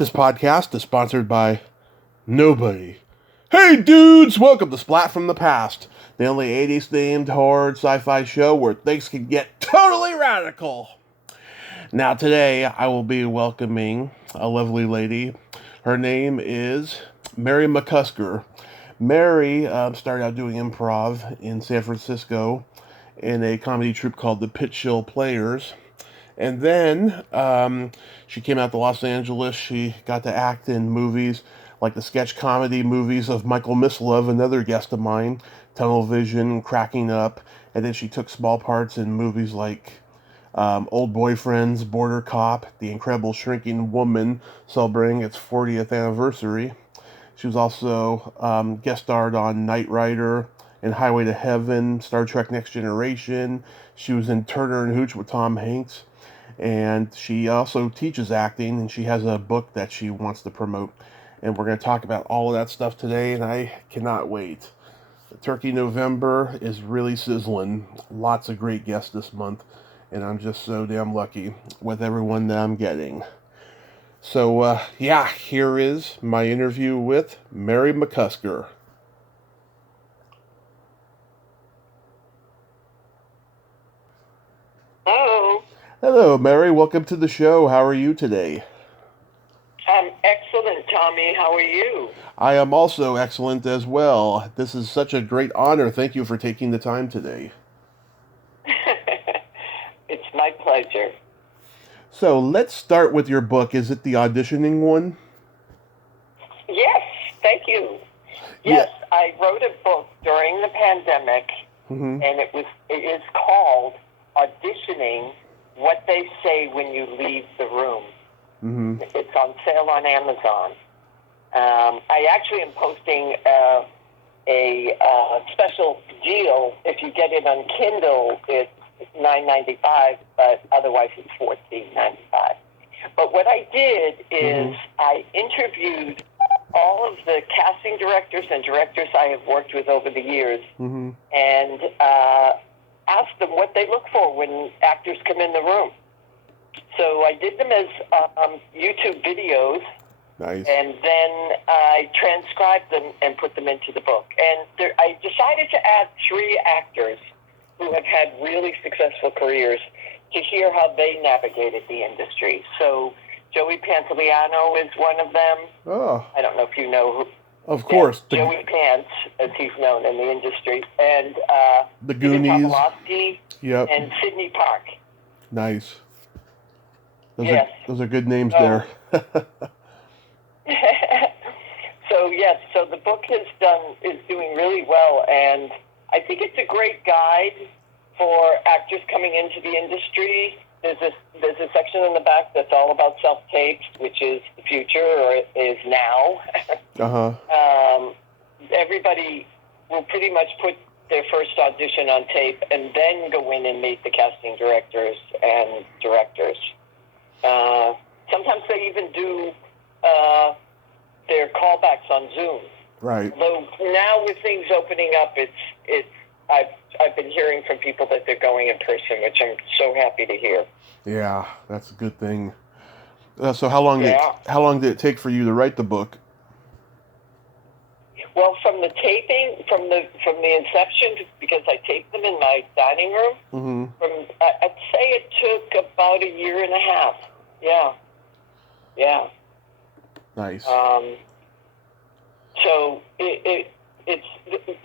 This podcast is sponsored by nobody. Hey dudes, welcome to Splat from the Past, the only 80s themed horror sci-fi show where things can get totally radical. Now today I will be welcoming a lovely lady. Her name is Mary McCusker. Mary started out doing improv in San Francisco in a comedy troupe called the Pit Shill Players. And then she came out to Los Angeles. She got to act in movies like the sketch comedy movies of Michael Mislove, another guest of mine, Tunnel Vision, Cracking Up. And then she took small parts in movies like Old Boyfriends, Border Cop, The Incredible Shrinking Woman, celebrating its 40th anniversary. She was also guest starred on Knight Rider and Highway to Heaven, Star Trek Next Generation. She was in Turner and Hooch with Tom Hanks. And she also teaches acting, and she has a book that she wants to promote. And we're going to talk about all of that stuff today, and I cannot wait. Turkey November is really sizzling. Lots of great guests this month, and I'm just so damn lucky with everyone that I'm getting. So, here is my interview with Mary McCusker. Hello. Hello, Mary. Welcome to the show. How are you today? I'm excellent, Tommy. How are you? I am also excellent as well. This is such a great honor. Thank you for taking the time today. It's my pleasure. So let's start with your book. Is it the auditioning one? Yes, thank you. Yes, yeah. I wrote a book during the pandemic, and it is called Auditioning: What They Say When You Leave the Room. It's on sale on Amazon. I actually am posting a special deal. If you get it on Kindle, it's $9.95, but otherwise it's $14.95. But what I did is I interviewed all of the casting directors and directors I have worked with over the years, and asked them what they look for when actors come in the room. So I did them as YouTube videos, nice. And then I transcribed them and put them into the book. And I decided to add 3 actors who have had really successful careers to hear how they navigated the industry. So Joey Pantoliano is one of them. Oh. I don't know if you know who. Of course. Joey Pants, as he's known in the industry. And the Goonies. Yep. And Sidney Park. Nice. Those are good names there. So the book is doing really well, and I think it's a great guide for actors coming into the industry. There's a section in the back that's all about self-tapes, which is the future or is now. Everybody will pretty much put their first audition on tape and then go in and meet the casting directors and directors. Sometimes they even do their callbacks on Zoom. Right. Though now with things opening up, I've been hearing from people that they're going in person, which I'm so happy to hear. Yeah, that's a good thing. So how long did it take for you to write the book? Well, from the taping, from the inception, because I taped them in my dining room. I'd say it took about 1.5 years. Yeah. Nice. So it's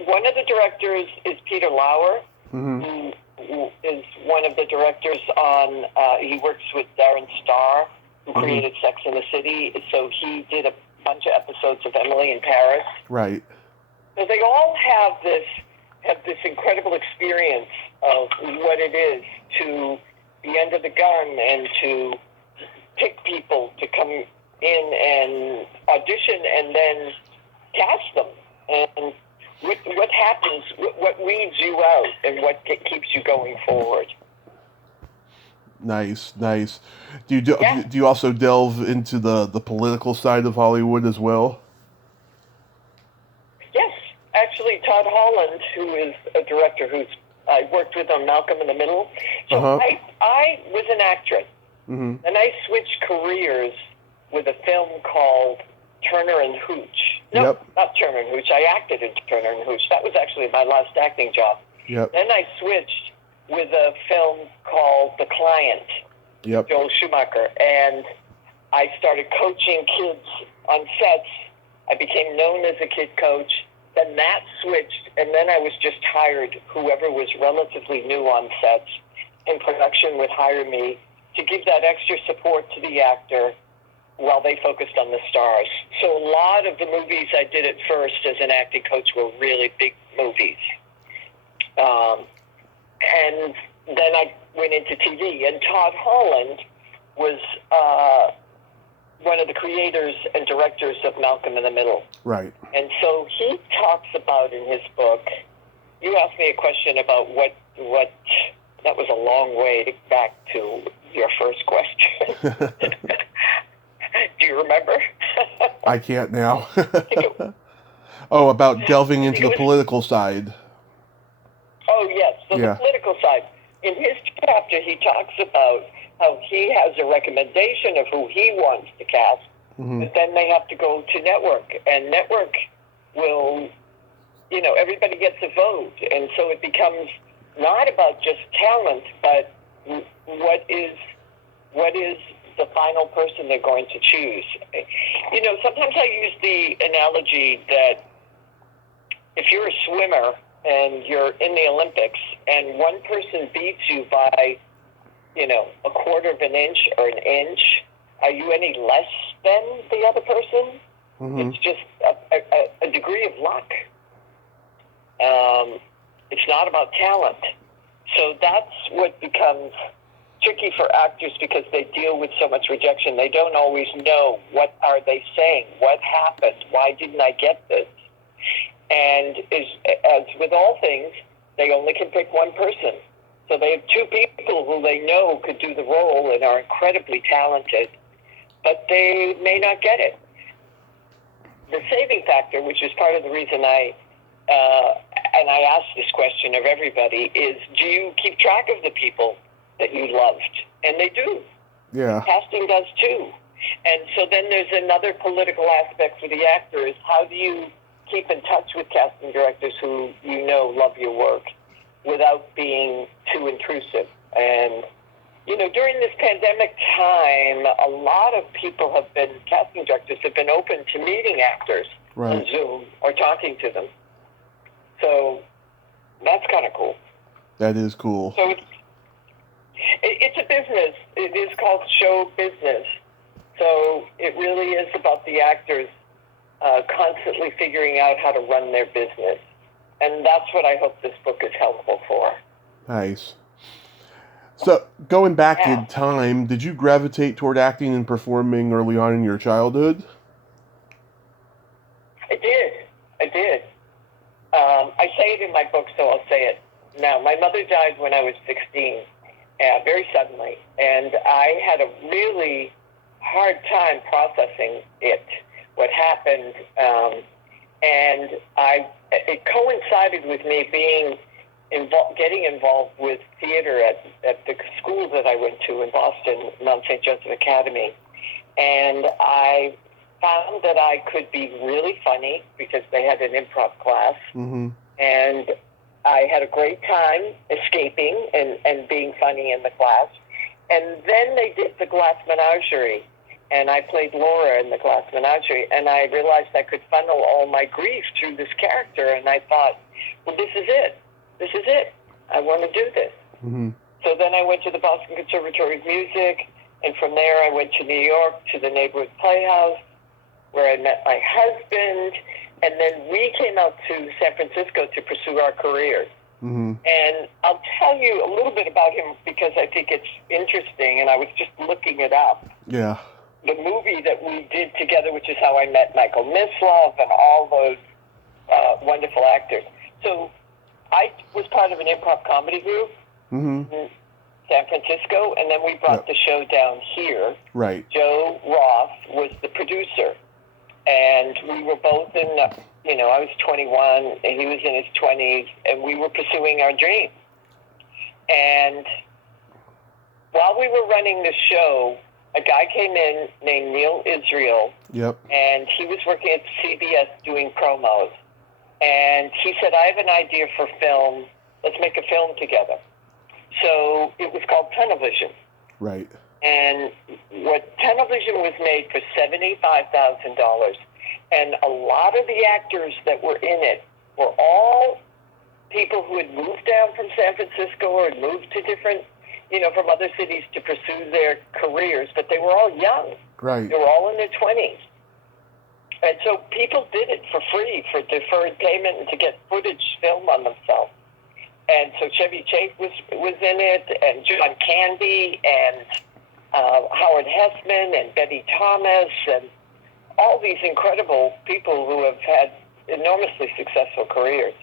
one of the directors is Peter Lauer, who is one of the directors on. He works with Darren Star, who created Sex and the City. So he did a bunch of episodes of Emily in Paris. Right. So they all have this incredible experience of what it is to be under the gun and to pick people to come in and audition and then cast them. And what happens, what weeds you out and what keeps you going forward. Nice. Do you also delve into the political side of Hollywood as well? Yes, actually, Todd Holland, who is a director I worked with on Malcolm in the Middle. So I was an actress, and I switched careers with a film called Turner and Hooch. No, Yep. not Turner and Hooch. I acted in Turner and Hooch. That was actually my last acting job. Yep. Then I switched with a film called The Client, Yep. Joel Schumacher, and I started coaching kids on sets. I became known as a kid coach. Then that switched, and then I was just hired. Whoever was relatively new on sets in production would hire me to give that extra support to the actor while they focused on the stars. So a lot of the movies I did at first as an acting coach were really big movies. And then I went into TV, and Todd Holland was one of the creators and directors of Malcolm in the Middle. Right. And so he talks about in his book, you asked me a question about what that was a long way back to your first question. Do you remember? I can't now. Oh, about delving into the political side. Oh, yes. So Yeah. The political side. In his chapter, he talks about how he has a recommendation of who he wants to cast, but then they have to go to network, and network will, everybody gets a vote, and so it becomes not about just talent, but what is the final person they're going to choose. Sometimes I use the analogy that if you're a swimmer and you're in the Olympics and one person beats you by, a quarter of an inch or an inch, are you any less than the other person? It's just a degree of luck. It's not about talent. So that's what becomes tricky for actors because they deal with so much rejection. They don't always know what are they saying, what happened, why didn't I get this? And as with all things, they only can pick one person. So they have two people who they know could do the role and are incredibly talented, but they may not get it. The saving factor, which is part of the reason I ask this question of everybody, is do you keep track of the people that you loved? And they do. Yeah. Casting does too. And so then there's another political aspect for the actor is how do you keep in touch with casting directors who love your work without being too intrusive. And, during this pandemic time, a lot of casting directors have been open to meeting actors on Zoom or talking to them. So that's kind of cool. That is cool. So it's a business. It is called show business. So it really is about the actors constantly figuring out how to run their business. And that's what I hope this book is helpful for. Nice. So, going back in time, did you gravitate toward acting and performing early on in your childhood? I did. I say it in my book, so I'll say it now. My mother died when I was 16, very suddenly, and I had a really hard time processing what happened, and it coincided with me getting involved with theater at the school that I went to in Boston, Mount St. Joseph Academy, and I found that I could be really funny because they had an improv class, and I had a great time escaping and being funny in the class. And then they did the Glass Menagerie, and I played Laura in the Glass Menagerie, and I realized I could funnel all my grief through this character, and I thought, well, this is it. I want to do this. So then I went to the Boston Conservatory of Music, and from there I went to New York to the Neighborhood Playhouse, where I met my husband, and then we came out to San Francisco to pursue our careers. And I'll tell you a little bit about him because I think it's interesting, and I was just looking it up. Yeah. The movie that we did together, which is how I met Michael Mislov and all those wonderful actors. So I was part of an improv comedy group in San Francisco, and then we brought the show down here. Right. Joe Roth was the producer, and we were both in, I was 21, and he was in his 20s, and we were pursuing our dream. And while we were running the show, a guy came in named Neil Israel. Yep. And he was working at CBS doing promos. And he said, I have an idea for film. Let's make a film together. So it was called Television. Right. And Television was made for $75,000. And a lot of the actors that were in it were all people who had moved down from San Francisco or had moved to different, from other cities to pursue their careers. But they were all young. Right. They were all in their 20s. And so people did it for free, for deferred payment, and to get footage film on themselves. And so Chevy Chase was in it, and John Candy, and Howard Hessman, and Betty Thomas, and all these incredible people who have had enormously successful careers.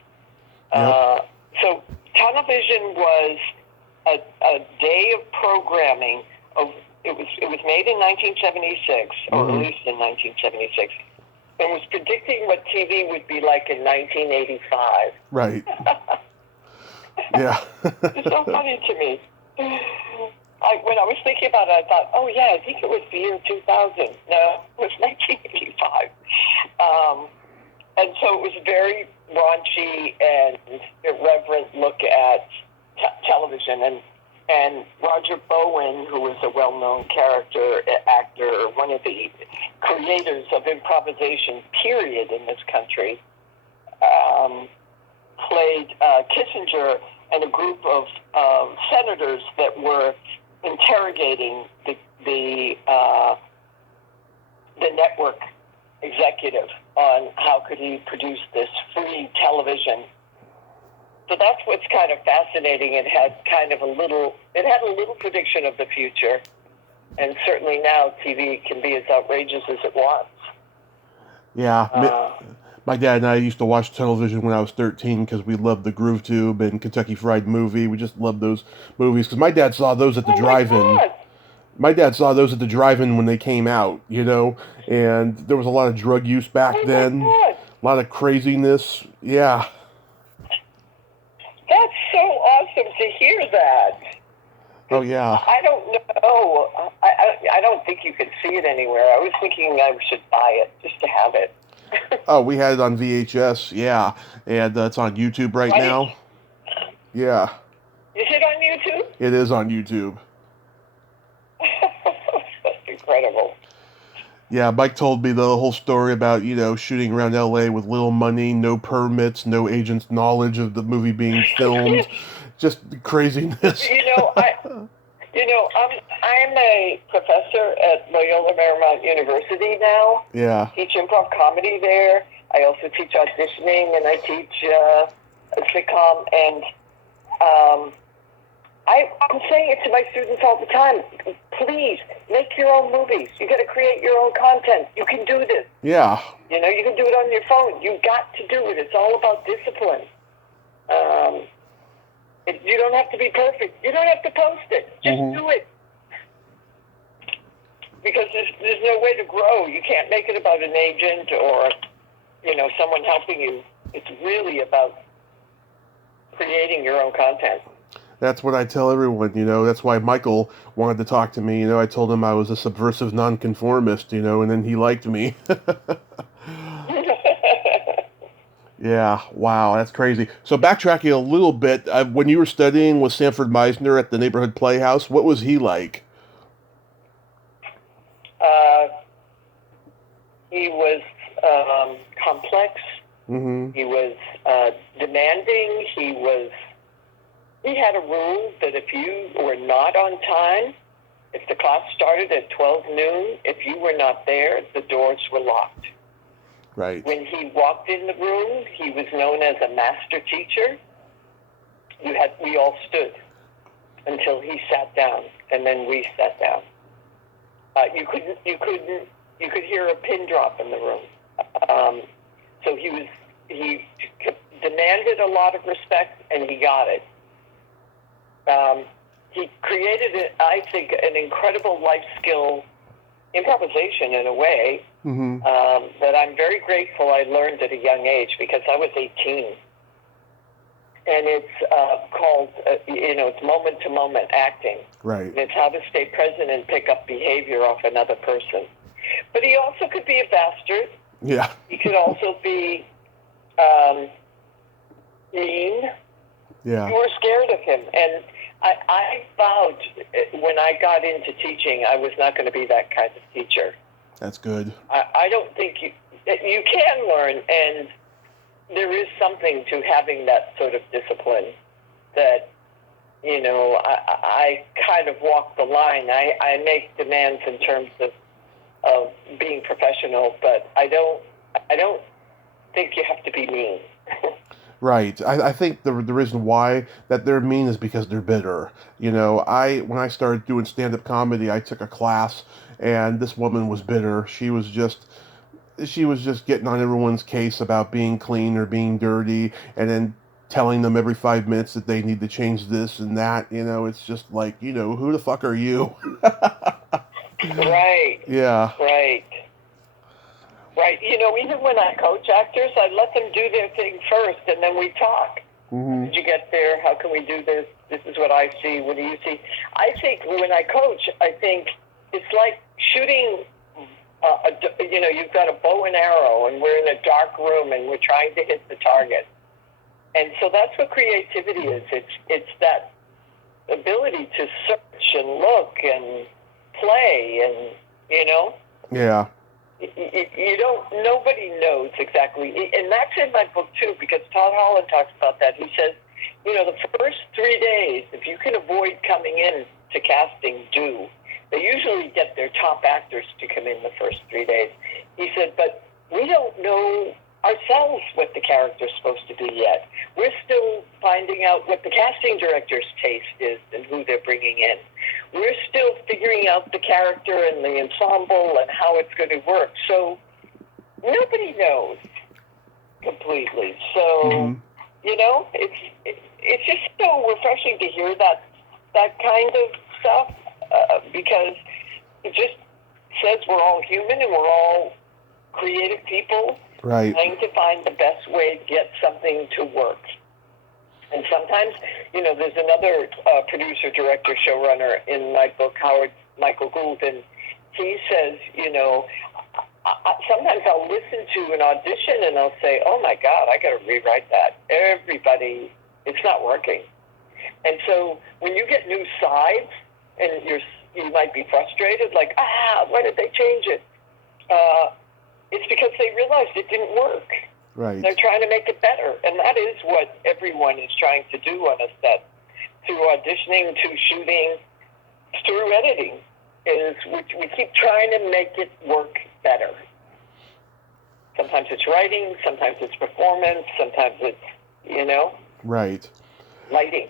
Yep. So television was a day of programming. It was made in 1976, or released in 1976. It was predicting what TV would be like in 1985. Right. Yeah. It's so funny to me. When I was thinking about it, I thought, oh, yeah, I think it was the year 2000. No, it was 1985. And so it was a very raunchy and irreverent look at television. And Roger Bowen, who was a well-known actor, one of the creators of improvisation, period, in this country, played Kissinger and a group of senators that were interrogating the network executive on how could he produce this free television. So that's what's kind of fascinating. It had a little prediction of the future, and certainly now TV can be as outrageous as it wants. Yeah, my dad and I used to watch television when I was 13 because we loved the Groove Tube and Kentucky Fried Movie. We just loved those movies because my dad saw those at the drive-in. My dad saw those at the drive-in when they came out, and there was a lot of drug use back then, a lot of craziness. Yeah. That's so awesome to hear that. Oh, yeah. I don't know. I don't think you could see it anywhere. I was thinking I should buy it just to have it. Oh, we had it on VHS, yeah. And it's on YouTube right now. Yeah. Is it on YouTube? It is on YouTube. That's incredible. Yeah, Mike told me the whole story about, shooting around L.A. with little money, no permits, no agent's knowledge of the movie being filmed. Just craziness. I'm a professor at Loyola Marymount University now. Yeah. I teach improv comedy there. I also teach auditioning, and I teach a sitcom. And I'm saying it to my students all the time. Please, make your own movies. You got to create your own content. You can do this. Yeah. You can do it on your phone. You got to do it. It's all about discipline. You don't have to be perfect. You don't have to post it. Just do it. Because there's no way to grow. You can't make it about an agent or, someone helping you. It's really about creating your own content. That's what I tell everyone, That's why Michael wanted to talk to me. I told him I was a subversive nonconformist, and then he liked me. Yeah, wow, that's crazy. So backtracking a little bit, when you were studying with Sanford Meisner at the Neighborhood Playhouse, what was he like? He was complex. Mm-hmm. He was demanding. He had a rule that if you were not on time, if the class started at 12 noon, if you were not there, the doors were locked. Right. When he walked in the room, he was known as a master teacher. We all stood until he sat down, and then we sat down. You could hear a pin drop in the room. So he demanded a lot of respect, and he got it. He created, I think, an incredible life skill, improvisation in a way, that I'm very grateful I learned at a young age, because I was 18. and it's called, it's moment-to-moment acting. Right. And it's how to stay present and pick up behavior off another person. But he also could be a bastard. Yeah. He could also be mean. Yeah. You were scared of him. And I vowed when I got into teaching, I was not going to be that kind of teacher. That's good. I don't think you can learn, and there is something to having that sort of discipline that, I kind of walk the line. I make demands in terms of being professional, but I don't think you have to be mean. Right. I think the reason why that they're mean is because they're bitter. When I started doing stand-up comedy, I took a class, and this woman was bitter. She was just getting on everyone's case about being clean or being dirty, and then telling them every 5 minutes that they need to change this and that. It's just like, who the fuck are you? Right. Yeah. Right. Right. Even when I coach actors, I let them do their thing first, and then we talk. Mm-hmm. How did you get there? How can we do this? This is what I see. What do you see? I think when I coach, I think it's like shooting, you've got a bow and arrow, and we're in a dark room, and we're trying to hit the target. And so that's what creativity is. It's that ability to search and look and play and, Yeah. Nobody knows exactly. And that's in my book, too, because Todd Holland talks about that. He says, the first 3 days, if you can avoid coming in to casting, do. They usually get their top actors to come in the first 3 days. He said, but we don't know ourselves what the character's supposed to be yet. We're still finding out what the casting director's taste is and who they're bringing in. We're still figuring out the character and the ensemble and how it's going to work. So nobody knows completely. So, it's just so refreshing to hear that kind of stuff because it just says we're all human and we're all creative people. Right. Trying to find the best way to get something to work. And sometimes, there's another producer, director, showrunner in my book, Michael Gould, and he says, sometimes I'll listen to an audition and I'll say, oh my God, I got to rewrite that. Everybody, it's not working. And so when you get new sides and you might be frustrated, like, why did they change it? It's because they realized it didn't work. Right. They're trying to make it better. And that is what everyone is trying to do on a set. Through auditioning, to shooting, through editing, is we keep trying to make it work better. Sometimes it's writing, sometimes it's performance, sometimes it's, Right. lighting.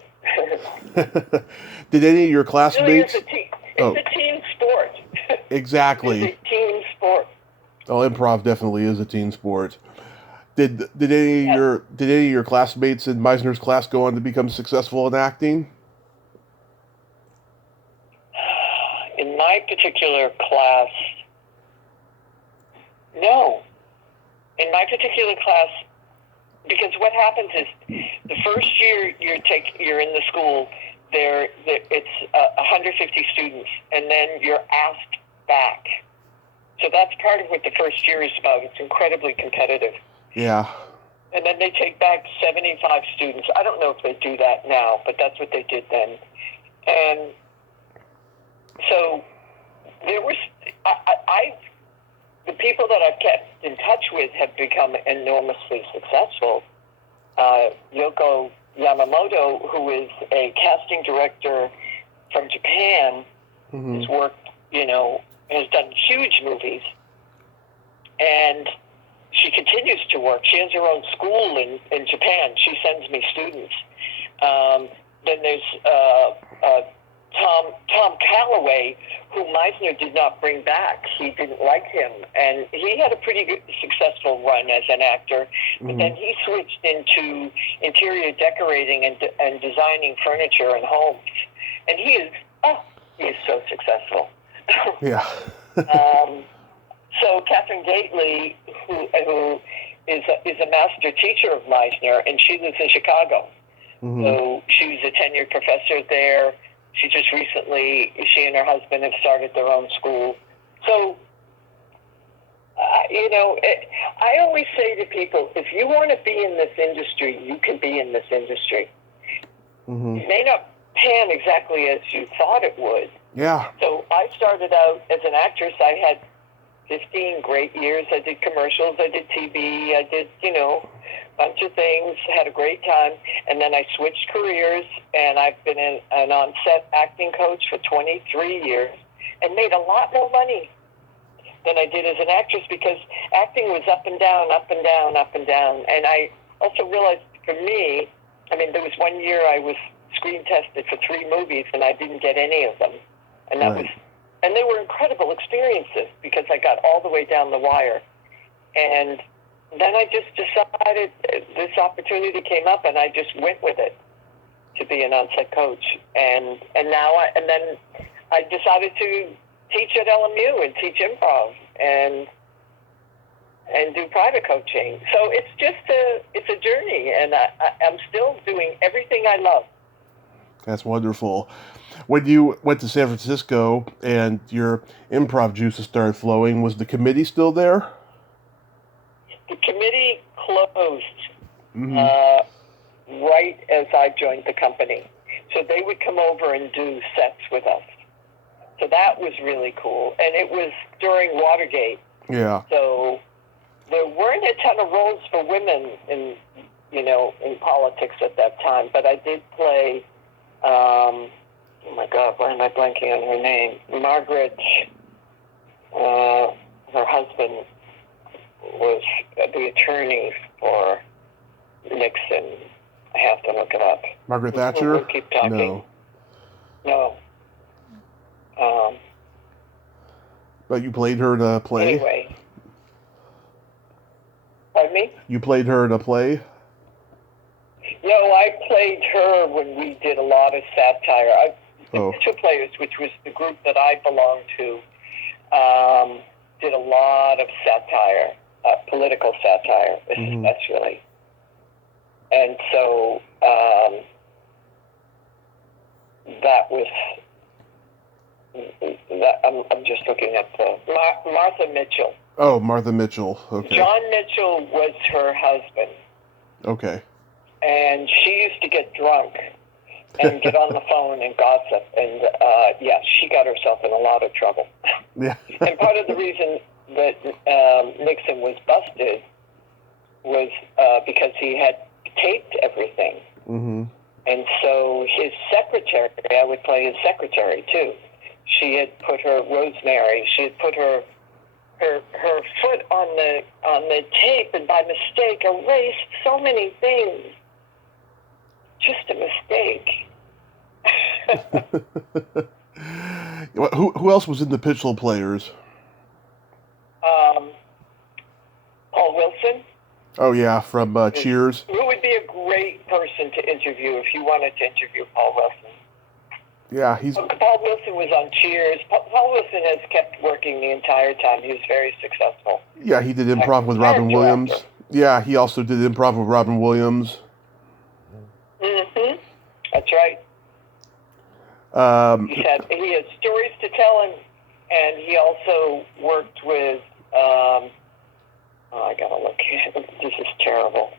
Did any of your classmates... It's a team sport. Exactly. It's a team sport. Oh, improv definitely is a team sport. Did any of your classmates in Meisner's class go on to become successful in acting? In my particular class, no. In my particular class, because what happens is the first year you're in the school, it's 150 students, and then you're asked back. So that's part of what the first year is about. It's incredibly competitive. Yeah. And then they take back 75 students. I don't know if they do that now, but that's what they did then. And so there was, the people that I've kept in touch with have become enormously successful. Yoko Yamamoto, who is a casting director from Japan, has worked, has done huge movies. And she continues to work. She has her own school in Japan. She sends me students. Then there's Tom Calloway, who Meisner did not bring back. He didn't like him. And he had a pretty good, successful run as an actor. But then he switched into interior decorating and designing furniture and homes. And he is so successful. Yeah. So Catherine Gately, who is a master teacher of Meisner, and she lives in Chicago. Mm-hmm. So she was a tenured professor there. She and her husband have started their own school. So, I always say to people, if you want to be in this industry, you can be in this industry. Mm-hmm. It may not pan exactly as you thought it would. Yeah. So I started out as an actress. I had 15 great years. I did commercials. I did TV. I did, a bunch of things. Had a great time. And then I switched careers, and I've been an on-set acting coach for 23 years and made a lot more money than I did as an actress because acting was up and down, up and down, up and down. And I also realized for me, there was one year I was screen tested for 3 movies, and I didn't get any of them. And and they were incredible experiences because I got all the way down the wire. And then I just decided this opportunity came up, and I just went with it to be an on-set coach. And then I decided to teach at LMU and teach improv and do private coaching. So it's a journey, and I'm still doing everything I love. That's wonderful. When you went to San Francisco and your improv juices started flowing, was the committee still there? The committee closed Mm-hmm. right as I joined the company. So they would come over and do sets with us. So that was really cool. And it was during Watergate. Yeah. So there weren't a ton of roles for women in politics at that time. But I did play, oh my God, why am I blanking on her name? Margaret, her husband was the attorney for Nixon. I have to look it up. Margaret Thatcher? We'll keep talking. No. But you played her in a play? Anyway. Pardon me? You played her in a play? No, I played her when we did a lot of satire. The Picture Players, which was the group that I belonged to, did a lot of satire, political satire, especially. And so that was... I'm just looking at the... Martha Mitchell. Oh, Martha Mitchell. Okay. John Mitchell was her husband. Okay. And she used to get drunk and get on the phone and gossip. And, she got herself in a lot of trouble. Yeah. And part of the reason that Nixon was busted was because he had taped everything. Mm-hmm. And so his secretary, I would play his secretary, too. She had put Rosemary, she had put her foot on the tape and by mistake erased so many things. Just a mistake. Who else was in the Pitchell Players? Paul Wilson. Oh yeah, from Cheers. Who would be a great person to interview if you wanted to interview Paul Wilson? Yeah, Paul Wilson was on Cheers. Paul Wilson has kept working the entire time. He was very successful. Yeah, he did improv with Robin Williams. Yeah, he also did improv with Robin Williams. Mm-hmm. That's right. He had stories to tell, and he also worked with. I gotta look. This is terrible.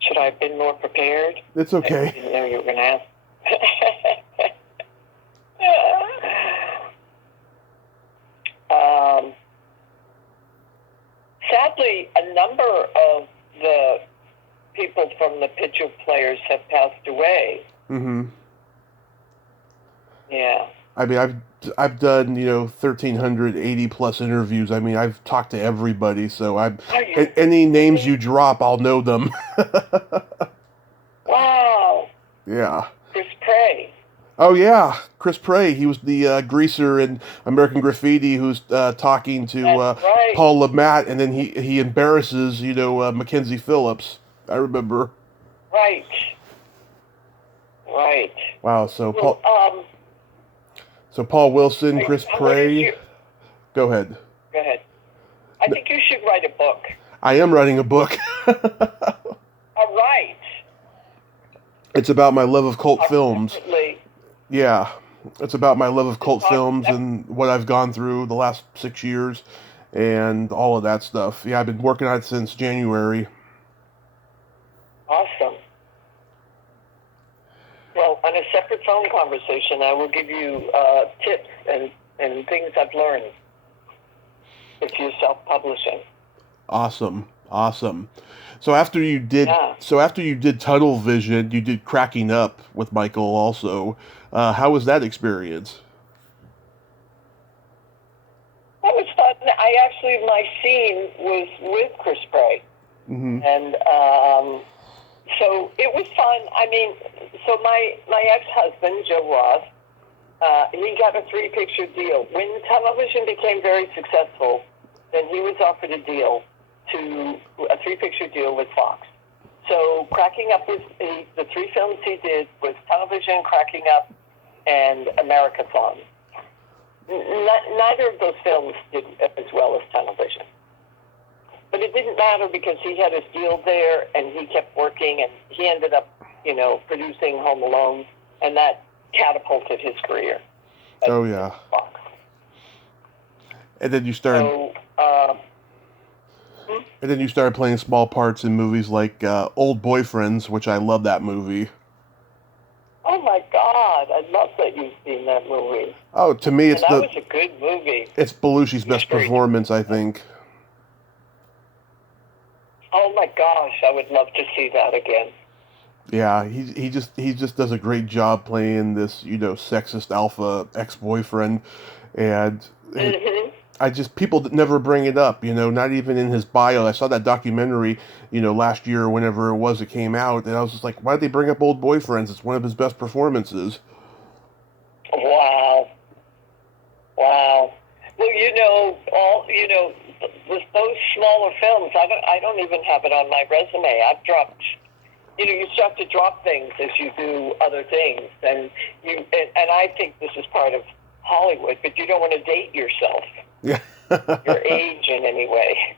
Should I have been more prepared? It's okay. I didn't know you were going to ask. Sadly, a number of the people from the Pitchell Players have passed away. Mm-hmm. Yeah. I mean, I've done 1,380 plus interviews. I mean, I've talked to everybody, so any names you drop, I'll know them. Wow. Yeah. Chris Prey. Oh yeah, Chris Prey. He was the greaser in American Graffiti who's talking to right. Paul LeMat, and then he embarrasses Mackenzie Phillips. I remember. Right. Right. Wow. So Paul Wilson, Chris Prey. Go ahead. Go ahead. I think you should write a book. I am writing a book. All right. It's about my love of cult films. Definitely. Yeah, it's about my love of cult films and what I've gone through the last 6 years and all of that stuff. Yeah, I've been working on it since January. Awesome. Well, on a separate phone conversation, I will give you tips and things I've learned if you're self-publishing. Awesome. So after you did Tunnel Vision, you did Cracking Up with Michael also. How was that experience? That was fun. My scene was with Chris Pratt. Mm-hmm. And so it was fun. I mean, so my ex-husband, Joe Ross, he got a 3-picture deal. When television became very successful, then he was offered a 3-picture deal with Fox. So Cracking Up was, the 3 films he did was Television, Cracking Up, and Americathon. Neither of those films did as well as Television. But it didn't matter because he had his deal there and he kept working and he ended up, producing Home Alone, and that catapulted his career. Oh, yeah. Fox. And then you started... And then you started playing small parts in movies like Old Boyfriends, which I love that movie. Oh my God, I love that you've seen that movie. Oh, to me, that was a good movie. It's Belushi's best performance, I think. Oh my gosh, I would love to see that again. Yeah, he just does a great job playing this, sexist alpha ex-boyfriend, and people never bring it up, not even in his bio. I saw that documentary, last year or whenever it was it came out, and I was just like, why did they bring up Old Boyfriends? It's one of his best performances. Wow. Well, those smaller films, I don't even have it on my resume. I've dropped, you start to drop things as you do other things, and I think this is part of Hollywood, but you don't want to date yourself. Yeah. Your age in any way.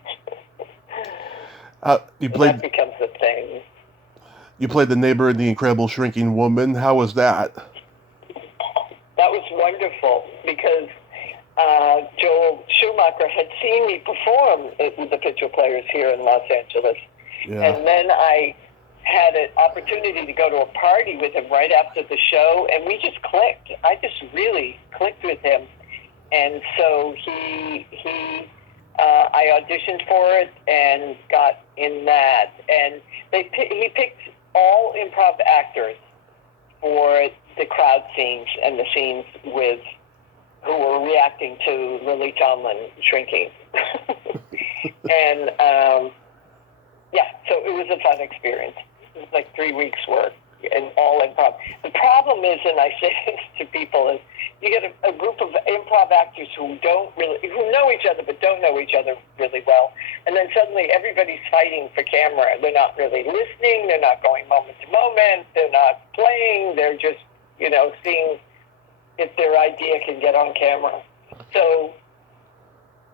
That becomes a thing. You played the neighbor in The Incredible Shrinking Woman. How was that? That was wonderful because Joel Schumacher had seen me perform with the Picture Players here in Los Angeles. Yeah. And then I had an opportunity to go to a party with him right after the show, and we just clicked. I just really clicked with him. And so I auditioned for it and got in that. And he picked all improv actors for the crowd scenes and the scenes who were reacting to Lily Tomlin shrinking. And, so it was a fun experience. It was like 3 weeks' work and all improv. The problem is, and I say this to people, is you get a group of improv actors who know each other but don't know each other really well, and then suddenly everybody's fighting for camera. They're not really listening. They're not going moment to moment. They're not playing. They're just, seeing if their idea can get on camera. So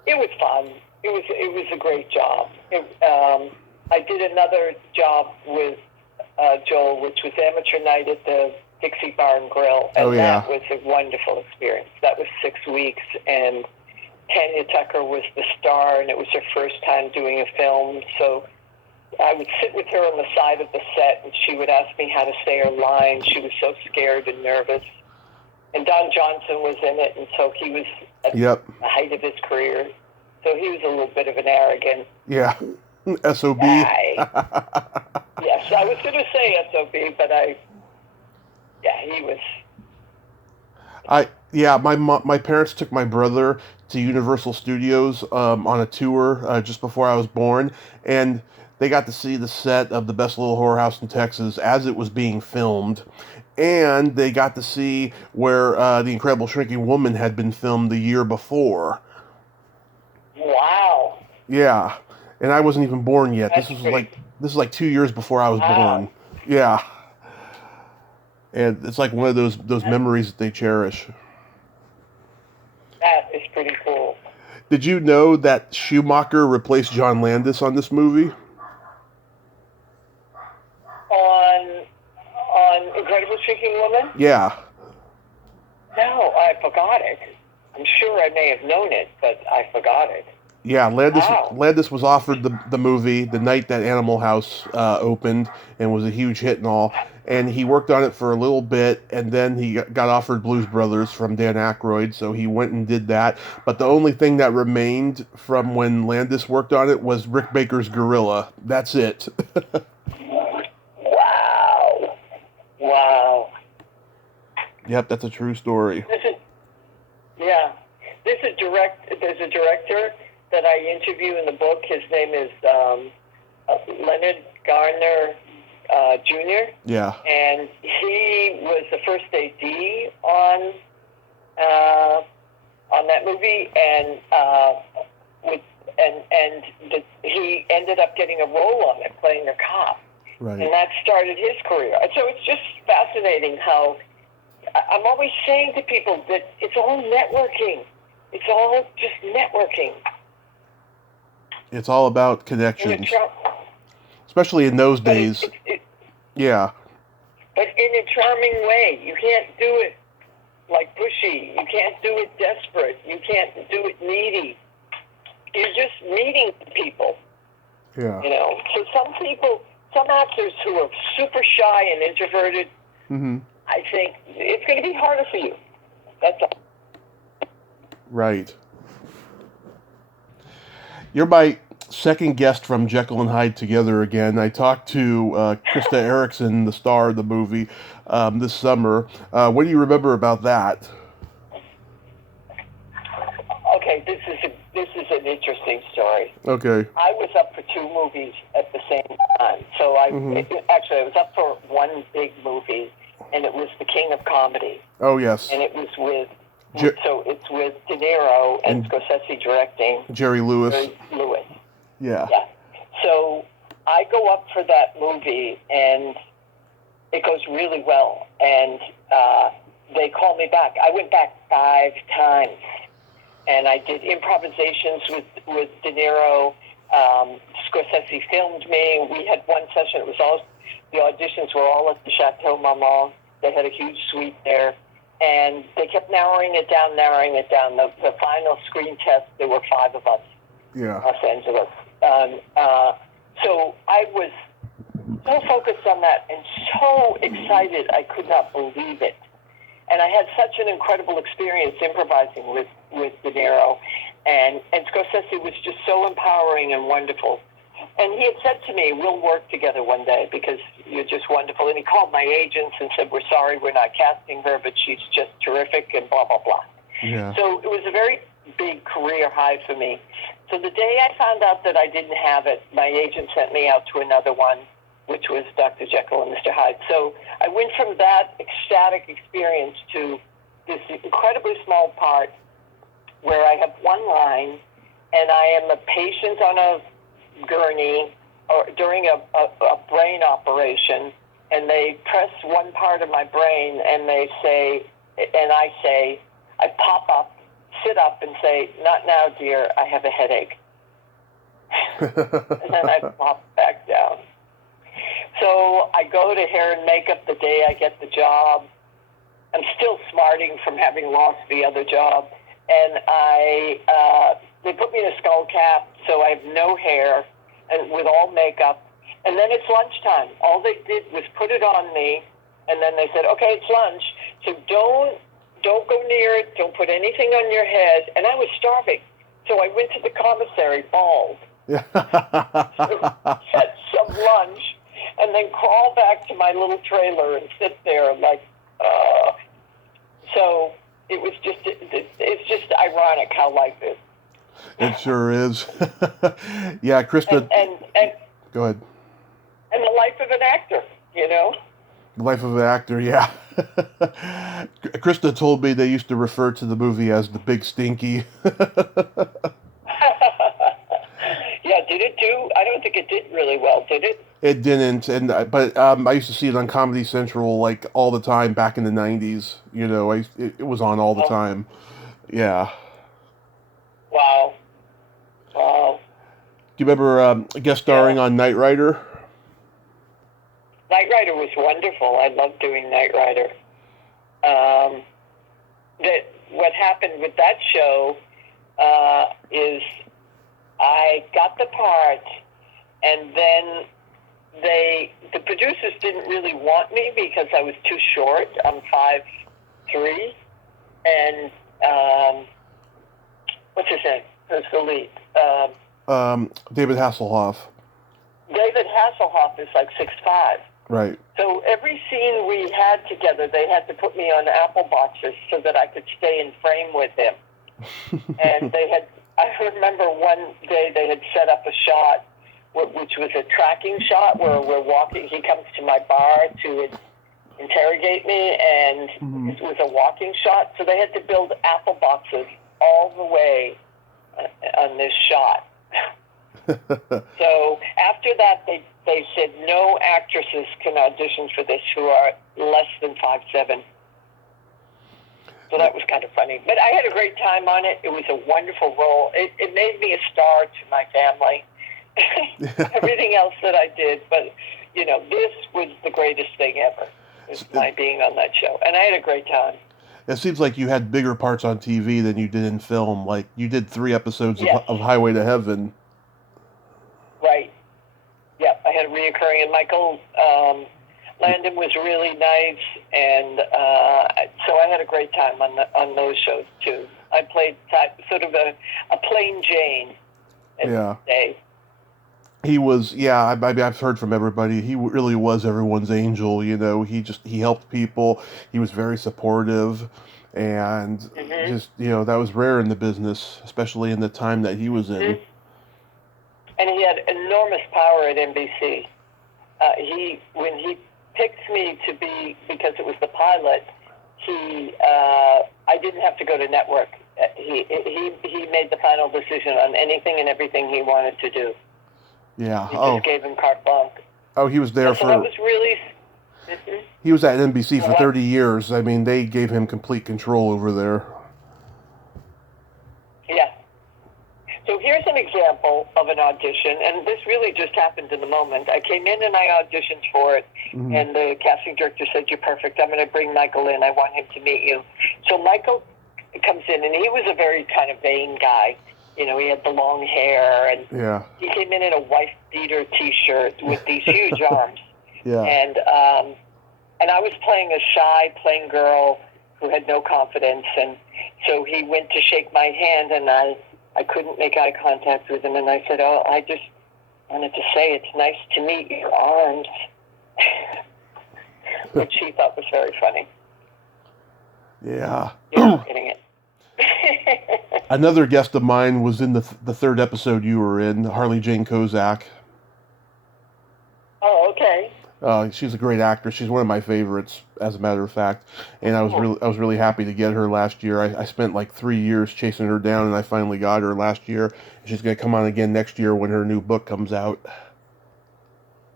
it was fun. It was a great job. I did another job with Joel, which was Amateur Night at the Dixie Bar and Grill, and that was a wonderful experience. That was 6 weeks, and Tanya Tucker was the star, and it was her first time doing a film, so I would sit with her on the side of the set, and she would ask me how to say her line. She was so scared and nervous. And Don Johnson was in it, and so he was at the height of his career, so he was a little bit of an arrogant SOB. guy. Yes, I was going to say SOB, but he was. My parents took my brother to Universal Studios on a tour just before I was born, and they got to see the set of The Best Little Whorehouse in Texas as it was being filmed, and they got to see where The Incredible Shrinking Woman had been filmed the year before. Wow. Yeah, and I wasn't even born yet. This is like 2 years before I was born. Yeah. And it's like one of those memories that they cherish. That is pretty cool. Did you know that Schumacher replaced John Landis on this movie? On Spanish-speaking woman? Yeah. No, I forgot it. I'm sure I may have known it, but I forgot it. Yeah, Wow. Landis was offered the movie the night that Animal House opened and was a huge hit and all. And he worked on it for a little bit, and then he got offered Blues Brothers from Dan Aykroyd, so he went and did that. But the only thing that remained from when Landis worked on it was Rick Baker's Gorilla. That's it. Wow. Wow. Yep, that's a true story. Yeah. There's a director that I interview in the book. His name is Leonard Garner Jr. Yeah. And he was the first AD on that movie, and he ended up getting a role on it, playing a cop. Right. And that started his career. And so it's just fascinating how I'm always saying to people that it's all networking. It's all just networking. It's all about connections. Especially in those days. Yeah. But in a charming way. You can't do it like pushy. You can't do it desperate. You can't do it needy. You're just meeting people. Yeah. You know? So some actors who are super shy and introverted, I think it's going to be harder for you. That's all. Right. You're my second guest from Jekyll and Hyde Together again. I talked to Krista Erickson, the star of the movie, this summer. What do you remember about that? Okay, this is an interesting story. Okay. I was up for two movies at the same time. So I was up for one big movie, and it was The King of Comedy. Oh, yes. And it was with it's with De Niro and Scorsese directing. Jerry Lewis. Yeah. Yeah. So I go up for that movie, and it goes really well. And they call me back. I went back 5 times, and I did improvisations with De Niro. Scorsese filmed me. We had one session. It was all the auditions were all at the Chateau Marmont. They had a huge suite there. And they kept narrowing it down. The final screen test, there were 5 of us. Yeah. Los Angeles. So I was so focused on that and so excited I could not believe it. And I had such an incredible experience improvising with De Niro. And Scorsese was just so empowering and wonderful. And he had said to me, we'll work together one day because you're just wonderful. And he called my agents and said, we're sorry we're not casting her, but she's just terrific and blah, blah, blah. Yeah. So it was a very big career high for me. So the day I found out that I didn't have it, my agent sent me out to another one, which was Dr. Jekyll and Mr. Hyde. So I went from that ecstatic experience to this incredibly small part where I have one line and I am a patient on a gurney or during a brain operation, and they press one part of my brain and they say, and I say, I pop up, sit up and say, not now, dear, I have a headache. And then I pop back down. So I go to hair and makeup the day I get the job. I'm still smarting from having lost the other job. And they put me in a skull cap, so I have no hair and with all makeup. And then it's lunchtime. All they did was put it on me, and then they said, okay, it's lunch, so don't go near it, don't put anything on your head. And I was starving, so I went to the commissary bald, had some lunch, and then crawl back to my little trailer and sit there like, so it was just, it's just ironic how life is. It sure is. Yeah, Krista. And go ahead. And the life of an actor, you know? The life of an actor, yeah. Krista told me they used to refer to the movie as the Big Stinky. Yeah, did it do? I don't think it did really well, did it? It didn't, but I used to see it on Comedy Central like all the time back in the 90s. You know, it was on all the time. Yeah. Wow. Do you remember guest starring on Knight Rider? Knight Rider was wonderful. I loved doing Knight Rider. What happened with that show is I got the part, and then the producers didn't really want me because I was too short. I'm 5'3", and what's his name? Who's the lead? David Hasselhoff. David Hasselhoff is like 6'5". Right. So every scene we had together, they had to put me on apple boxes so that I could stay in frame with him. And I remember one day they had set up a shot, which was a tracking shot where we're walking. He comes to my bar to interrogate me, and it was a walking shot. So they had to build apple boxes all the way on this shot. So after that, they said no actresses can audition for this who are less than 5'7". So that was kind of funny. But I had a great time on it. It was a wonderful role. It made me a star to my family. Everything else that I did. But, this was the greatest thing ever, was my being on that show. And I had a great time. It seems like you had bigger parts on TV than you did in film. Like, you did 3 episodes of Highway to Heaven. Right. Yep, I had a reoccurring, and Michael Landon was really nice, and so I had a great time on those shows too. I played sort of a plain Jane. Day. He was, I've heard from everybody. He really was everyone's angel. He helped people. He was very supportive, and just that was rare in the business, especially in the time that he was in. And he had enormous power at NBC. When he picked me to be, because it was the pilot, I didn't have to go to network. He made the final decision on anything and everything he wanted to do. Yeah. He just gave him carte blanche. Oh, he was there so that was really. He was at NBC for 30 years. I mean, they gave him complete control over there. Yeah. So here's an example of an audition, and this really just happened in the moment. I came in and I auditioned for it, and the casting director said, "You're perfect. I'm going to bring Michael in. I want him to meet you." So Michael comes in, and he was a very kind of vain guy. He had the long hair, and he came in a wife beater T-shirt with these huge arms. Yeah. And I was playing a shy, plain girl who had no confidence, and so he went to shake my hand, and I couldn't make eye contact with him, and I said, "Oh, I just wanted to say it's nice to meet your arms," which he thought was very funny. Yeah. You're getting it. Another guest of mine was in the 3rd episode you were in, Harley Jane Kovac. Oh, okay. She's a great actress. She's one of my favorites, as a matter of fact. And I was really happy to get her last year. I spent like 3 years chasing her down, and I finally got her last year. She's going to come on again next year when her new book comes out.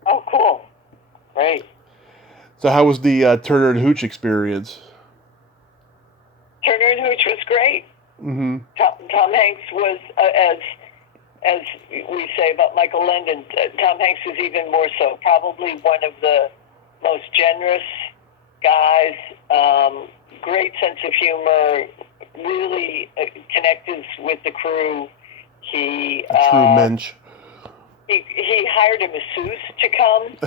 Oh, cool. Great. So how was the Turner and Hooch experience? Turner and Hooch was great. Mm-hmm. Tom Hanks was, as we say about Michael Landon, Tom Hanks was even more so. Probably one of the most generous guys, great sense of humor, really connected with the crew. A true mensch. He hired a masseuse to come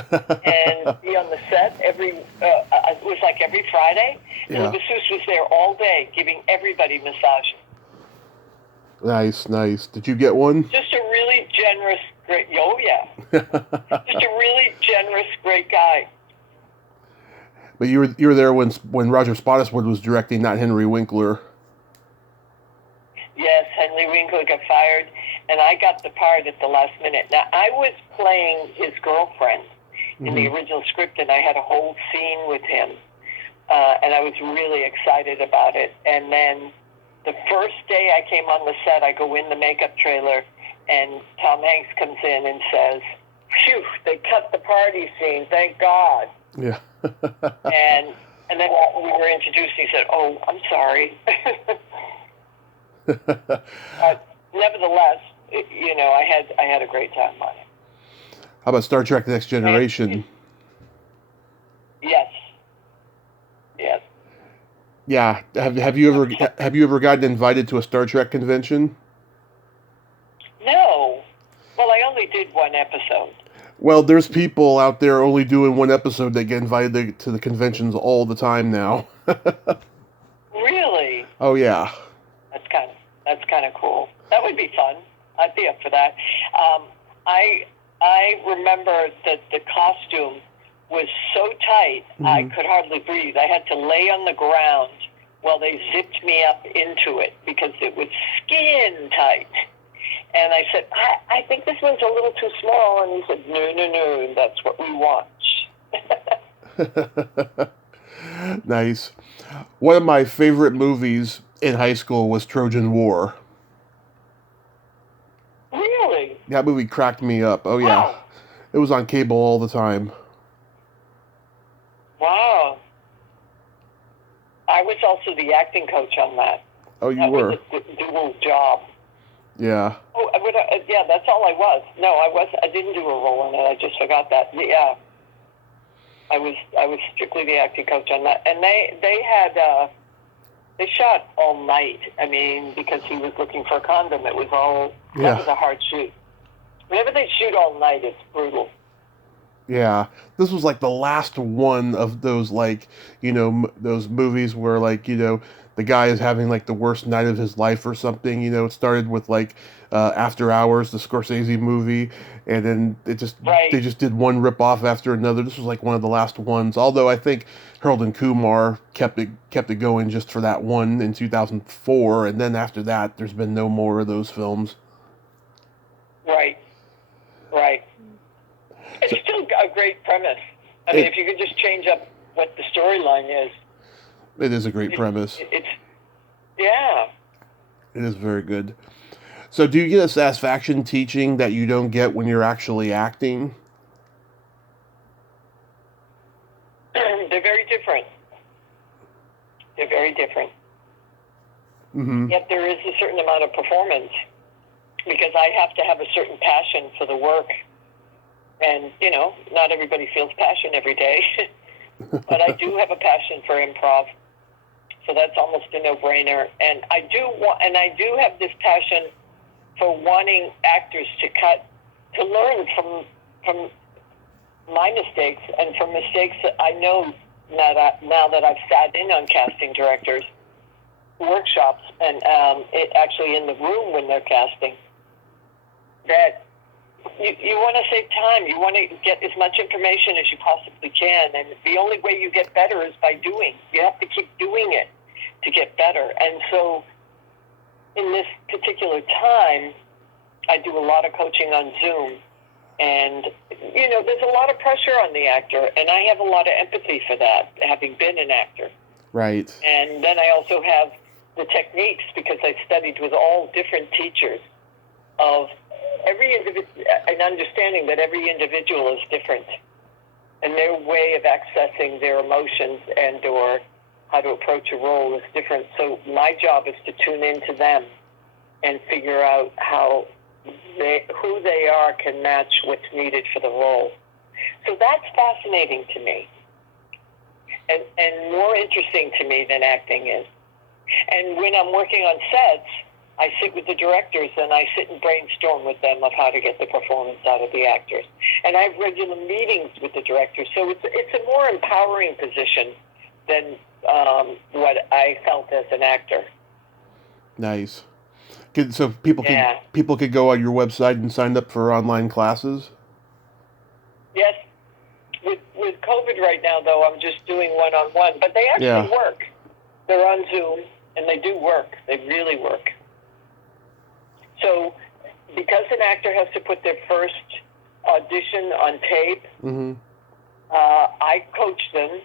and be on the set it was like every Friday. And the masseuse was there all day giving everybody massages. Nice. Did you get one? Just a really generous, great, just a really generous, great guy. But you were there when Roger Spottiswoode was directing, not Henry Winkler. Yes, Henry Winkler got fired, and I got the part at the last minute. Now, I was playing his girlfriend in the original script, and I had a whole scene with him, and I was really excited about it. And then the first day I came on the set, I go in the makeup trailer, and Tom Hanks comes in and says, "Phew, they cut the party scene, thank God." Yeah. and then we were introduced, he said, "Oh, I'm sorry." Nevertheless, I had a great time on it. How about Star Trek: The Next Generation? Yes. Yes. Yeah. Have you ever gotten invited to a Star Trek convention? No. Well, I only did one episode. Well, there's people out there only doing one episode that get invited to the conventions all the time now. Really? Oh yeah. That's kind of cool. That would be fun. I'd be up for that. Um, I remember that the costume was so tight I could hardly breathe. I had to lay on the ground while they zipped me up into it because it was skin tight. And I said, I think this one's a little too small. And he said, no, that's what we want. Nice. One of my favorite movies in high school was Trojan War. Really? That movie cracked me up. Oh yeah. Wow. It was on cable all the time. Wow. I was also the acting coach on that. Oh, you that were? That was a dual job. Yeah. Oh, yeah, that's all I was. No, I didn't do a role in it. I just forgot that. Yeah. I was strictly the acting coach on that. And they had, they shot all night. I mean, because he was looking for a condom. That was a hard shoot. Whenever they shoot all night, it's brutal. Yeah, this was like the last one of those, like, those movies where, like, the guy is having like the worst night of his life or something. It started with like After Hours, the Scorsese movie, and then they just did one rip off after another. This was like one of the last ones. Although I think Harold and Kumar kept it going just for that one in 2004, and then after that, there's been no more of those films. Right. It's still a great premise. I mean, if you could just change up what the storyline is. It is a great premise. Yeah. It is very good. So do you get a satisfaction teaching that you don't get when you're actually acting? They're very different. Mm-hmm. Yet there is a certain amount of performance because I have to have a certain passion for the work. And, not everybody feels passion every day. But I do have a passion for improv. So that's almost a no-brainer. And I do have this passion for wanting actors to learn from my mistakes and from mistakes that I know now that I've sat in on casting directors' workshops and it actually in the room when they're casting, that you want to save time. You want to get as much information as you possibly can. And the only way you get better is by doing. You have to keep doing it to get better. And so in this particular time, I do a lot of coaching on Zoom. And, there's a lot of pressure on the actor. And I have a lot of empathy for that, having been an actor. Right. And then I also have the techniques because I studied with all different teachers of an understanding that every individual is different and their way of accessing their emotions and or how to approach a role is different. So my job is to tune into them and figure out how who they are can match what's needed for the role. So that's fascinating to me and more interesting to me than acting is. And when I'm working on sets, I sit with the directors and I sit and brainstorm with them of how to get the performance out of the actors. And I have regular meetings with the directors. So it's a more empowering position than what I felt as an actor. Nice. So people could go on your website and sign up for online classes? Yes. With COVID right now, though, I'm just doing one-on-one. But they actually work. They're on Zoom, and they do work. They really work. So because an actor has to put their first audition on tape, I coach them.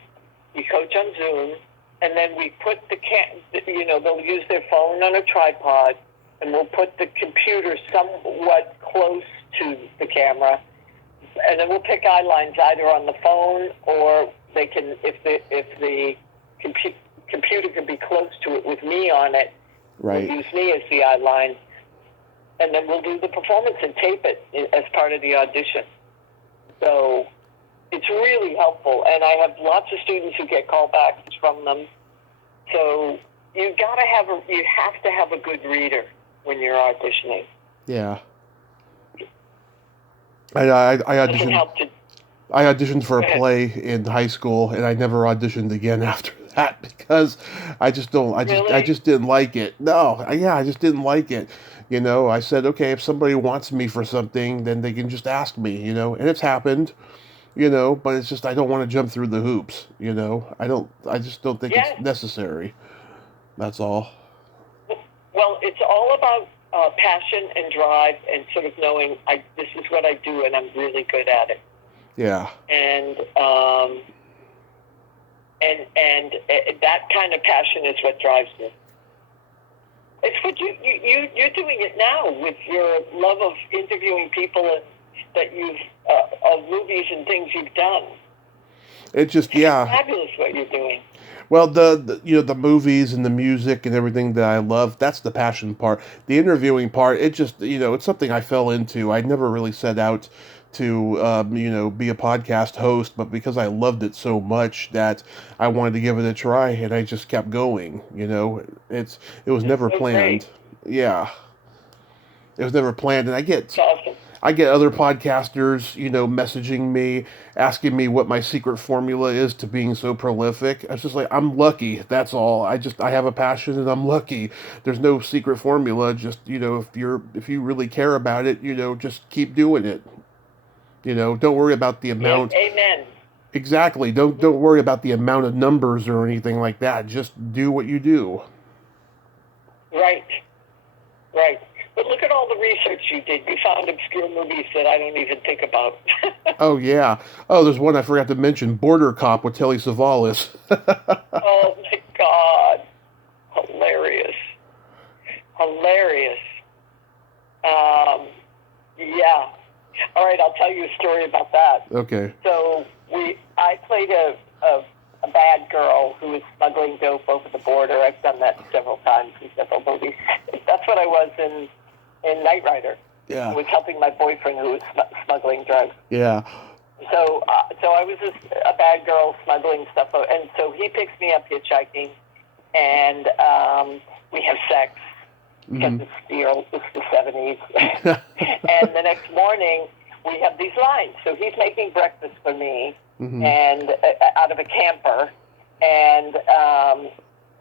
We coach on Zoom, and then we put they'll use their phone on a tripod, and we'll put the computer somewhat close to the camera, and then we'll pick eye lines either on the phone or they can, if the computer can be close to it with me on it, right. We'll use me as the eye line. And then we'll do the performance and tape it as part of the audition. So it's really helpful, and I have lots of students who get callbacks from them. So you have to have a good reader when you're auditioning. Yeah. I auditioned for a play in high school, and I never auditioned again after that because I just didn't like it. No, I just didn't like it. I said, okay, if somebody wants me for something, then they can just ask me, and it's happened, but it's just, I don't want to jump through the hoops, I just don't think it's necessary. That's all. Well, it's all about passion and drive and sort of knowing this is what I do and I'm really good at it. Yeah. And that kind of passion is what drives me. It's what you're doing it now with your love of interviewing people that you've of movies and things you've done. It just It's fabulous what you're doing. Well, the movies and the music and everything that I love, that's the passion part. The interviewing part, it just, it's something I fell into. I never really set out to, be a podcast host, but because I loved it so much that I wanted to give it a try, and I just kept going, it was never planned. Great. Yeah. It was never planned, and I get other podcasters, messaging me, asking me what my secret formula is to being so prolific. I was just like, I'm lucky. That's all. I have a passion and I'm lucky. There's no secret formula. Just, if you really care about it, just keep doing it. Don't worry about the amount. Yes, amen. Exactly. Don't worry about the amount of numbers or anything like that. Just do what you do. Right. Right. But look at all the research you did. You found obscure movies that I don't even think about. Oh, yeah. Oh, there's one I forgot to mention. Border Cop with Telly Savalas. Oh, my God. Hilarious. Hilarious. Yeah. All right, I'll tell you a story about that. Okay. So I played a bad girl who was smuggling dope over the border. I've done that several times in several movies. That's what I was in Knight Rider. Yeah. I was helping my boyfriend who was smuggling drugs. Yeah. So I was a bad girl smuggling stuff, and so he picks me up hitchhiking, and we have sex because it's the 70s. And the next morning we have these lines. So he's making breakfast for me, and out of a camper, and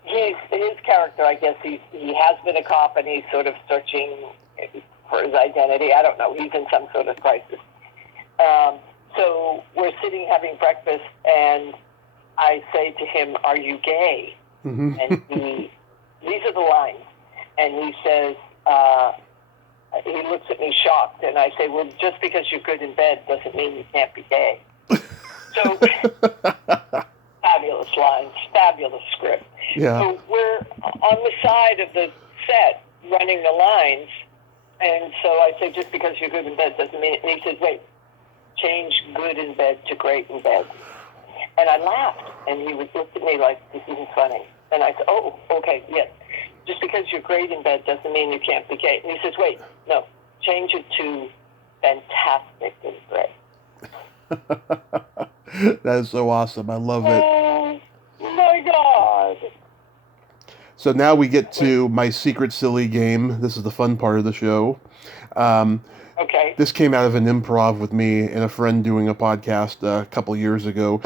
his character, I guess he has been a cop and he's sort of searching for his identity. I don't know. He's in some sort of crisis. So we're sitting having breakfast, and I say to him, "Are you gay?" And these are the lines, and he says, he looks at me shocked, and I say, "Well, just because you're good in bed doesn't mean you can't be gay." So fabulous lines, fabulous script. Yeah. So we're on the side of the set running the lines, and so I say, "Just because you're good in bed doesn't mean it." And he says, "Wait, change good in bed to great in bed." And I laughed, and he would look at me like, "This isn't funny." And I said, "Oh, okay, yes. Just because you're great in bed doesn't mean you can't be gay." And he says, "Wait, no, change it to fantastic in bed." That is so awesome. I love it. Oh, my God. So now we get to my secret silly game. This is the fun part of the show. Okay. This came out of an improv with me and a friend doing a podcast a couple years ago.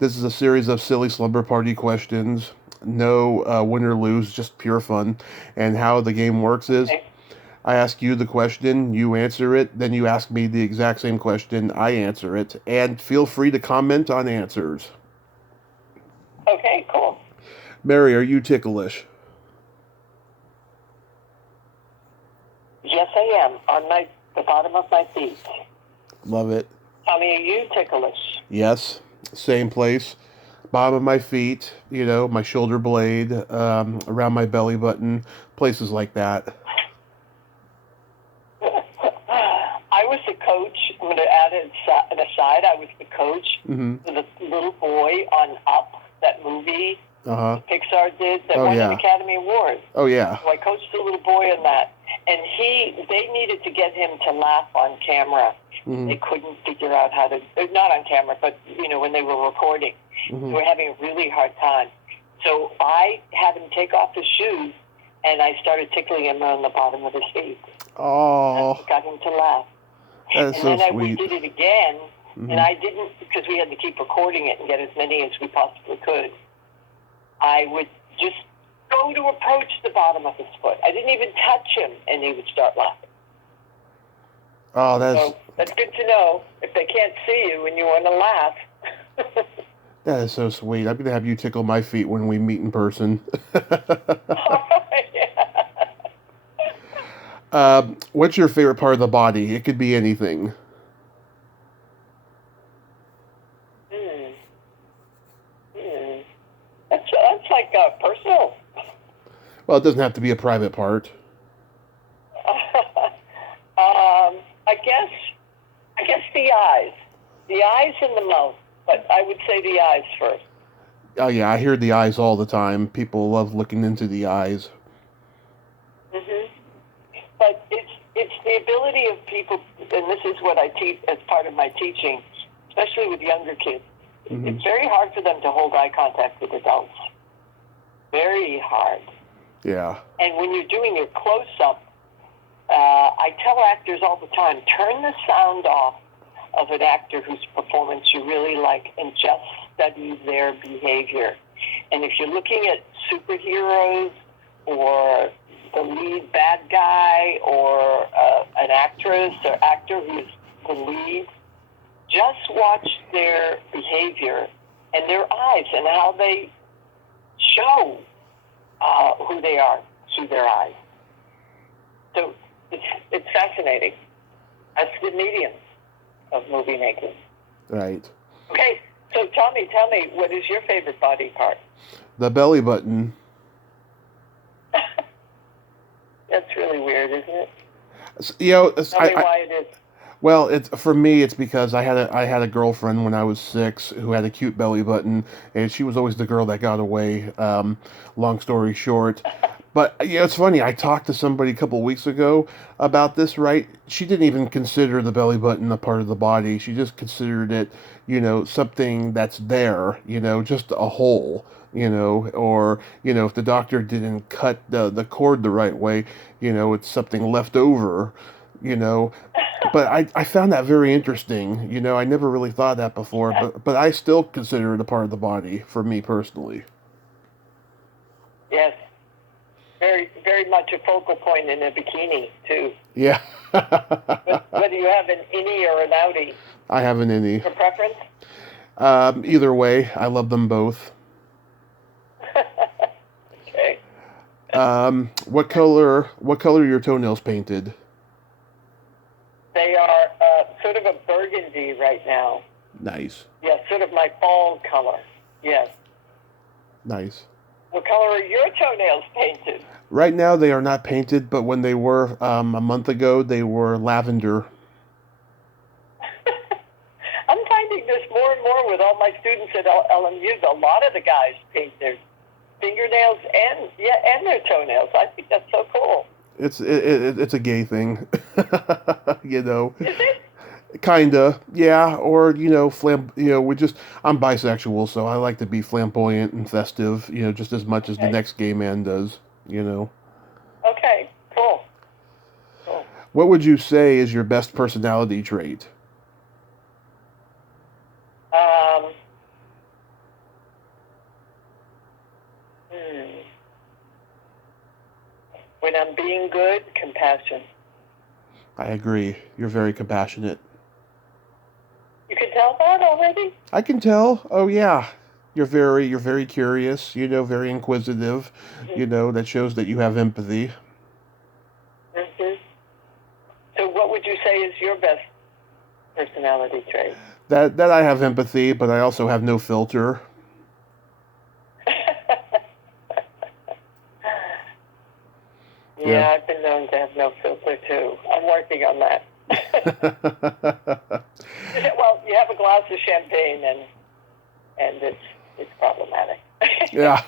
This is a series of silly slumber party questions. No win or lose, just pure fun. And how the game works is, I ask you the question, you answer it, then you ask me the exact same question, I answer it, and feel free to comment on answers. Okay, cool. Mary, are you ticklish? Yes, I am, on the bottom of my feet. Love it. Tommy, are you ticklish? Yes, same place. Bottom of my feet, my shoulder blade, around my belly button, places like that. I was the coach. I'm going to add an aside. I was the coach for the little boy on Up, that movie Pixar did that won an Academy Award. Oh, yeah. So I coached the little boy on that. And they needed to get him to laugh on camera. They couldn't figure out how to, not on camera, but, when they were recording. They were having a really hard time. So I had him take off his shoes, and I started tickling him on the bottom of his feet. Oh. Got him to laugh. That's so then sweet. We did it again, and I didn't, because we had to keep recording it and get as many as we possibly could. I would just go to approach the bottom of his foot. I didn't even touch him, and he would start laughing. Oh, that's good to know. If they can't see you and you want to laugh. That is so sweet. I'm going to have you tickle my feet when we meet in person. What's your favorite part of the body? It could be anything. That's like personal. Well, it doesn't have to be a private part. I guess the eyes. The eyes and the mouth. But I would say the eyes first. Oh, yeah, I hear the eyes all the time. People love looking into the eyes. But it's the ability of people, and this is what I teach as part of my teaching, especially with younger kids. It's very hard for them to hold eye contact with adults. Very hard. Yeah. And when you're doing your close-up, I tell actors all the time, turn the sound off of an actor whose performance you really like and just study their behavior. And if you're looking at superheroes or the lead bad guy or an actress or actor who's the lead, just watch their behavior and their eyes and how they show who they are through their eyes. So it's fascinating. That's the medium of movie making. Right. Okay, so tell me, what is your favorite body part? The belly button. That's really weird, isn't it? Tell me why it is. Well, for me, it's because I had a girlfriend when I was 6 who had a cute belly button, and she was always the girl that got away. Long story short. But, it's funny. I talked to somebody a couple of weeks ago about this, right? She didn't even consider the belly button a part of the body. She just considered it, something that's there, just a hole, or, if the doctor didn't cut the cord the right way, it's something left over, But I found that very interesting. I never really thought that before, but I still consider it a part of the body, for me personally. Yes. Very, very much a focal point in a bikini, too. Yeah. Whether you have an innie or an outie. I have an innie. For preference? Either way, I love them both. Okay. What color are your toenails painted? They are sort of a burgundy right now. Nice. Yes, sort of my fall color. Yes. Nice. What color are your toenails painted? Right now they are not painted, but when they were a month ago, they were lavender. I'm finding this more and more with all my students at LMU. A lot of the guys paint their fingernails and their toenails. I think that's so cool. It's a gay thing, Is it? Kinda, yeah. Or I'm bisexual, so I like to be flamboyant and festive, just as much as the next gay man does, Okay, cool. What would you say is your best personality trait? When I'm being good, compassion. I agree. You're very compassionate. You can tell that already? I can tell. Oh yeah. You're very curious, very inquisitive, that shows that you have empathy. So what would you say is your best personality trait? That I have empathy, but I also have no filter. Yeah, I've been known to have no filter too. I'm working on that. Well, you have a glass of champagne and it's problematic. Yeah.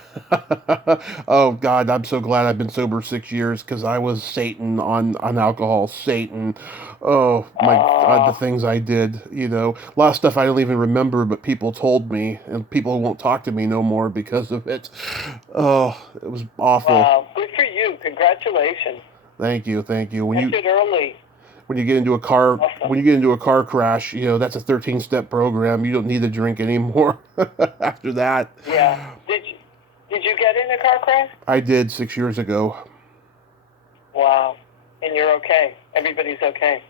Oh God, I'm so glad I've been sober 6 years because I was Satan on alcohol. Satan. Oh my God, the things I did. A lot of stuff I don't even remember, but people told me, and people won't talk to me no more because of it. Oh, it was awful. Wow, good for you. Congratulations. Thank you, thank you. Ended early. When you get into a car, Awesome. when you get into a car crash, that's a 13-step program. You don't need to drink anymore after that. Yeah. Did you get in a car crash? I did 6 years ago. Wow. And you're okay. Everybody's okay.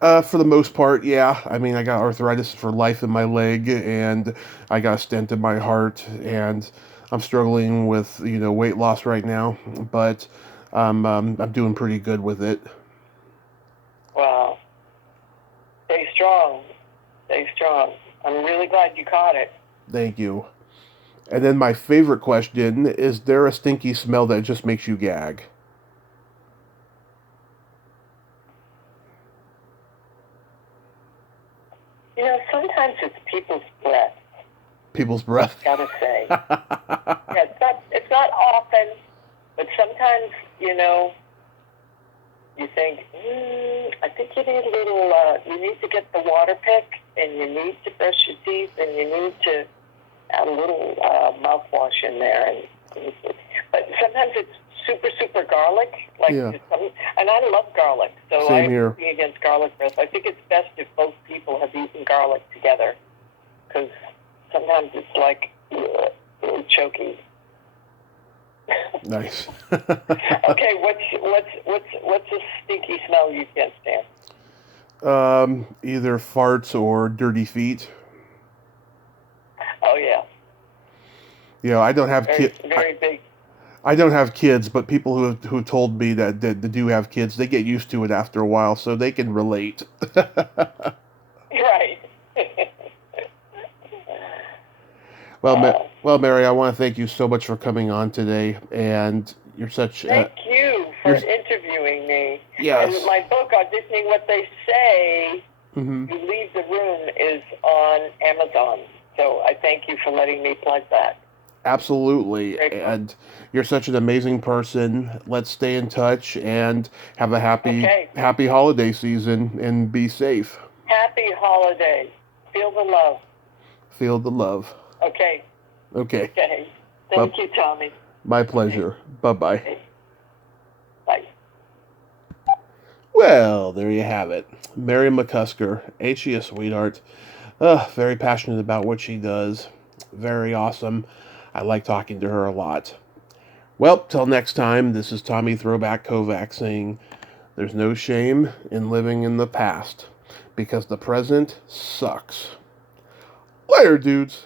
For the most part, yeah. I mean, I got arthritis for life in my leg, and I got a stent in my heart, and I'm struggling with weight loss right now, but I'm doing pretty good with it. Wow. Stay strong. Stay strong. I'm really glad you caught it. Thank you. And then my favorite question, is there a stinky smell that just makes you gag? Sometimes it's people's breath. People's breath? Gotta say. Yeah, it's not often, but sometimes, you think, I think you need a little, you need to get the water pick, and you need to brush your teeth, and you need to add a little mouthwash in there. But sometimes it's super, super garlic. And I love garlic, so I'm working against garlic breath. I think it's best if both people have eaten garlic together, because sometimes it's like really choky. Nice. Okay, what's a stinky smell you can't stand? Either farts or dirty feet. Oh yeah. I don't have kids. Very big. I don't have kids, but people who told me that do have kids, they get used to it after a while, so they can relate. Right. Well, Mary, I want to thank you so much for coming on today, and you're such. Thank you for interviewing me. Yes. And my book, Auditioning What They Say, Mm-hmm. You Leave the Room, is on Amazon. So I thank you for letting me plug that. Absolutely. And you're such an amazing person. Let's stay in touch and have a happy holiday season and be safe. Happy holidays. Feel the love. Feel the love. Okay. Okay. Thank you, Tommy. My pleasure. Okay. Bye-bye. Okay. Bye. Well, there you have it. Mary McCusker. Ain't she a sweetheart? Very passionate about what she does. Very awesome. I like talking to her a lot. Well, till next time, this is Tommy Throwback Kovac saying, there's no shame in living in the past, because the present sucks. Later, dudes.